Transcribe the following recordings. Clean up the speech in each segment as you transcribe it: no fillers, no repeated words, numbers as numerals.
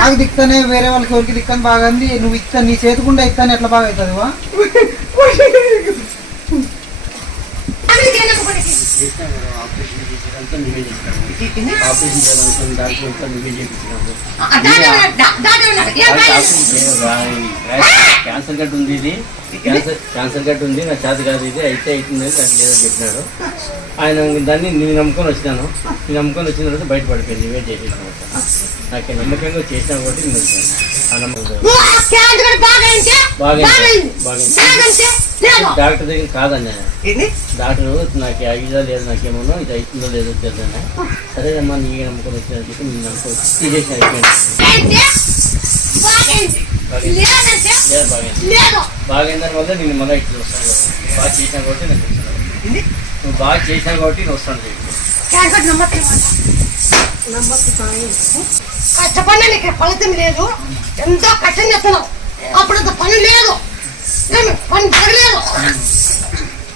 నాకు దిక్కనే వేరే వాళ్ళకి ఎవరికి దిక్కని బాగుంది. నువ్వు ఇస్తా నీ చేతుకుండా ఇస్తాను ఎట్లా బాగా అవుతుంది వా క్యాన్సర్ గడ్డ ఉంది, ఇది క్యాన్సర్ గడ్డ ఉంది, నా చేత కాదు ఇది అయితే అవుతుంది నాకు లేదని చెప్పినాడు ఆయన. దాన్ని నేను నమ్ముకొని వచ్చినాను. నేను నమ్ముకొని వచ్చిన తర్వాత బయట పడిపోయింది. ఇవే చేసేసిన నాకు నమ్మకంగా చేసినా కాబట్టి నేను వచ్చాను. ఆ నమ్మకం డాక్టర్ దగ్గర కాదన్నా, డాక్టర్ నాకు అయ్యిదా లేదు నాకేమో ఇది అవుతుందో లేదో తెలియదన్నా. సరేనమ్మా నీ నమ్మకం వచ్చిన చెప్పి నేను నమ్మకం తీసేసిన బాగైందని వల్ల నేను మళ్ళీ ఇట్లా వస్తాను. బాగా చేసినా కాబట్టి నాకు వస్తున్నాను. నువ్వు బాగా చేసినా కాబట్టి నేను వస్తాను. కష్టపడినా నీకు ఫలితం లేదు. ఎంతో కష్టం చెప్తున్నావు, అప్పుడు అంత పని లేదు, పని జరగలేదు.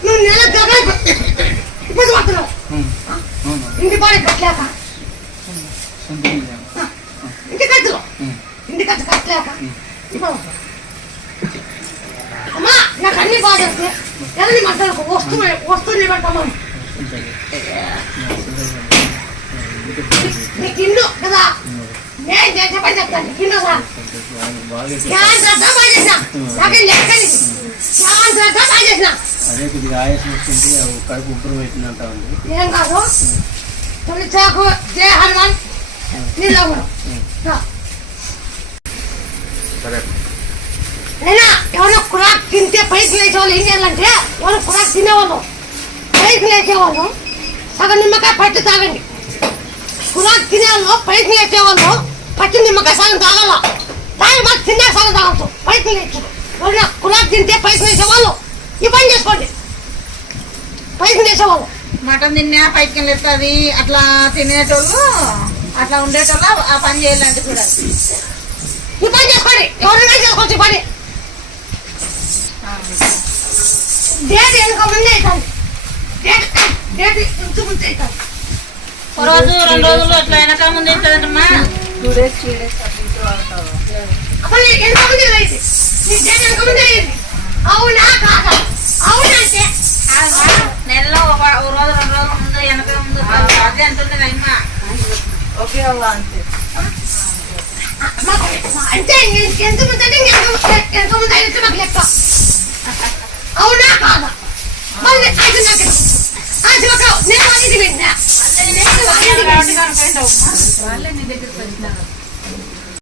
నువ్వు నెల ఇప్పుడు పడుతున్నావు. ఇంటి బాడీ కట్టలేక ఇంటి ఖర్చులు ఇంటి ఖర్చు కట్టలేక ఇప్పుడు అమ్మా నాకు అన్ని బాగా ఎవరిని మాట్లాడుకో వస్తువు నిలబెడతామా నీకు ఇల్లు కదా నేను చేసే పని చెప్తాను. నీకు ఇల్లు కదా అదే కొద్దిగా ఆయాసం వస్తుంది, కడుపు ఉబ్బరం అయిపోయిందంట ఉంది. ఏం కాదు తొలి చాకు జయ హనుమాన్ అయినా ఎవరో కురాక్ తింటే పైకి లేచేవాళ్ళు ఏం చేయాలంటే ఎవరో కురాక్ తినేవాళ్ళు పైకి లేచేవాళ్ళు సగం నిమ్మకాయ పట్టి తాగండి. కురాక్ తినేవాళ్ళు పైకి లేచేవాళ్ళు పచ్చి నిమ్మకాయ సగం తాగాల. తాగి మాకు తిన్నా సగం తాగచ్చు. పైకి లేచి ఎవరైనా కురాక్ తింటే పైకి లేచేవాళ్ళు ఈ పని చేసుకోండి. పైకి లేచేవాళ్ళు మటన్ తిన్నా పైకి లేస్తుంది. అట్లా తినేటోళ్ళు అట్లా ఉండేటోళ్ళు ఆ పని చేయాలంటే కూడా ఈ పని చేసుకోండి. ఎవరైనా చేసుకోవచ్చు. పని డేట్ వెనుక ముందే అవుతుంది. డేట్ ఇంటి ముందే అవుతుంది. ఒక రోజు 2 రోజులు అట్లా వెనక ముందు అవుతుందమ్మా. 2 days 3 days అప్పుడు వెనుక ముందే అయింది. నీ డేట్ వెనుక ముందే అయింది. అవునా కాదా? అవునంటే నెలలో ఒక రోజు 2 రోజుల ముందు వెనక ముందు అదే అంటుంది అమ్మా. ఓకే అవ్వ అంతే అంటే ఎంత ముందు ఎంత ముందు అయితే మాకు లెక్క. అవునా కాదా? మళ్ళీ అది నాకు నేను అనేది విన్నా వాళ్ళే నీ దగ్గరికి వచ్చినారు.